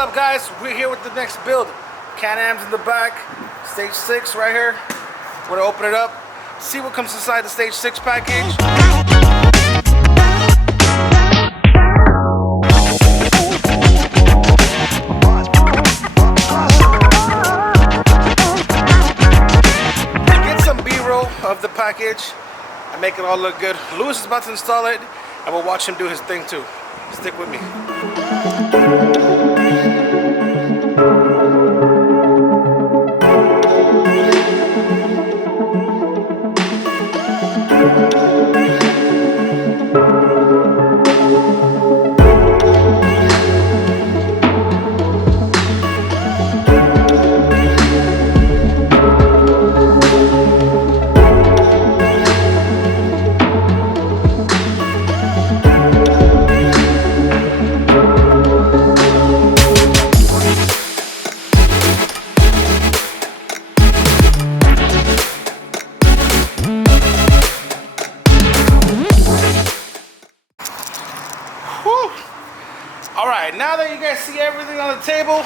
up, guys? We're here with the next build. Can-Am's in the back, stage 6 right here. We're gonna open it up, see what comes inside the stage 6 package. Get some B-roll of the package and make it all look good. Lewis is about to install it, and we'll watch him do his thing too. Stick with me. Alright, now that you guys see everything on the table,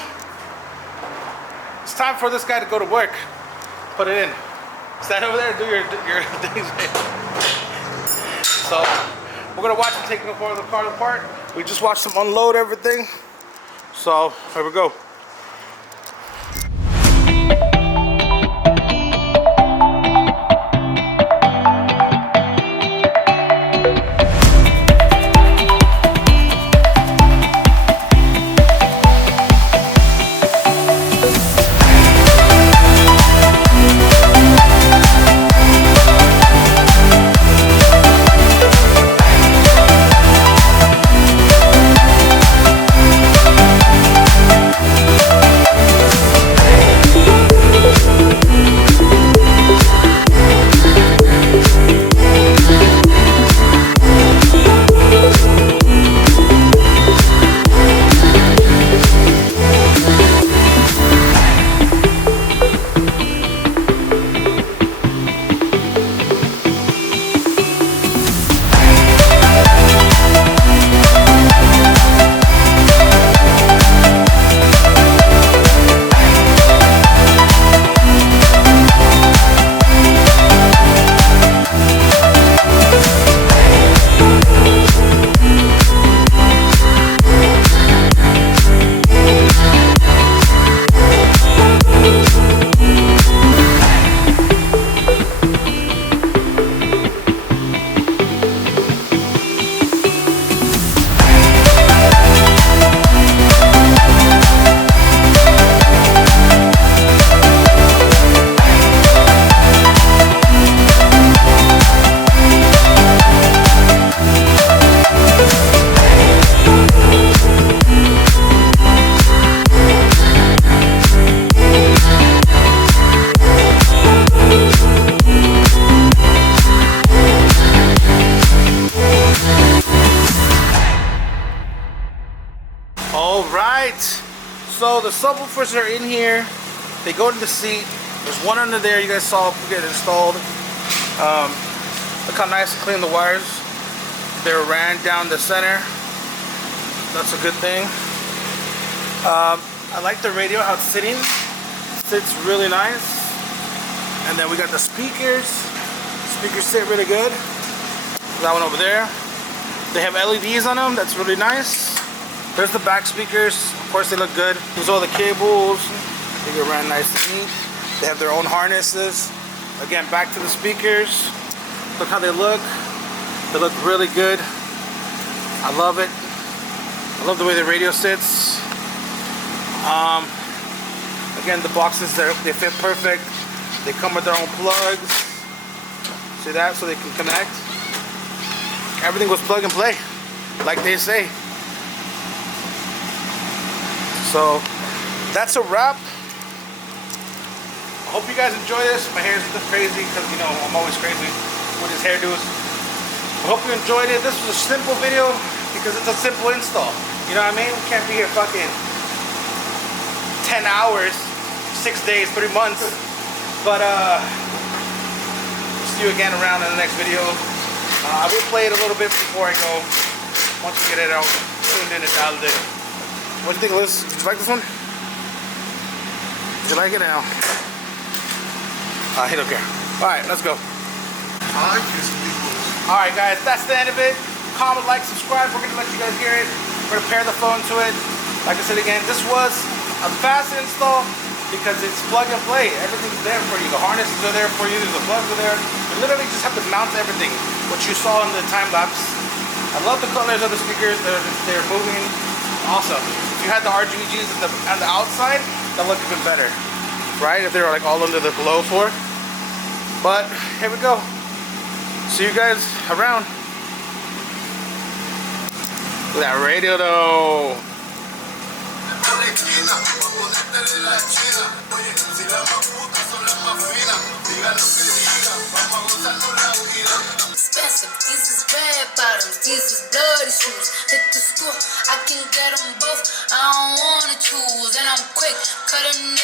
it's time for this guy to go to work. Put it in. Stand over there and do your things. So, we're going to watch him taking the car apart. We just watched him unload everything. So, here we go. Alright, so the subwoofers are in here. They go in the seat. There's one under there you guys saw get installed. Look how nice and clean the wires. They're ran down the center. That's a good thing. I like the radio, how it's sitting. It sits really nice. And then we got the speakers. Speakers sit really good. That one over there. They have LEDs on them. That's really nice. There's the back speakers. Of course, they look good. There's all the cables. They get ran nice and neat. They have their own harnesses. Again, back to the speakers. Look how they look. They look really good. I love it. I love the way the radio sits. Again, the boxes, they fit perfect. They come with their own plugs. See that? So they can connect. Everything was plug and play, like they say. So that's a wrap. I hope you guys enjoy this. My hair's a little crazy because, you know, I'm always crazy with his hairdos. I hope you enjoyed it. This was a simple video because it's a simple install. You know what I mean? We can't be here fucking 10 hours, 6 days, 3 months. But see you again around in the next video. I will play it a little bit before I go. Once we get it out, tuned in and dialed in. What do you think, Liz? Did you like this one? Did you like it now? He don't care. Alright, let's go. Alright guys, that's the end of it. Comment, like, subscribe. We're gonna let you guys hear it. We're gonna pair the phone to it. Like I said again, this was a fast install because it's plug and play. Everything's there for you. The harnesses are there for you. The plugs are there. You literally just have to mount everything. What you saw in the time lapse. I love the colors of the speakers. They're moving. Awesome. If you had the RGBs on the outside, that look even better, right? If they were like all under the glow for. But here we go. See you guys around. Look at that radio though. Expensive, these is red bottoms, these is bloody shoes. Hit the school, I can get them both, I don't wanna choose. And I'm quick, cut a nigga.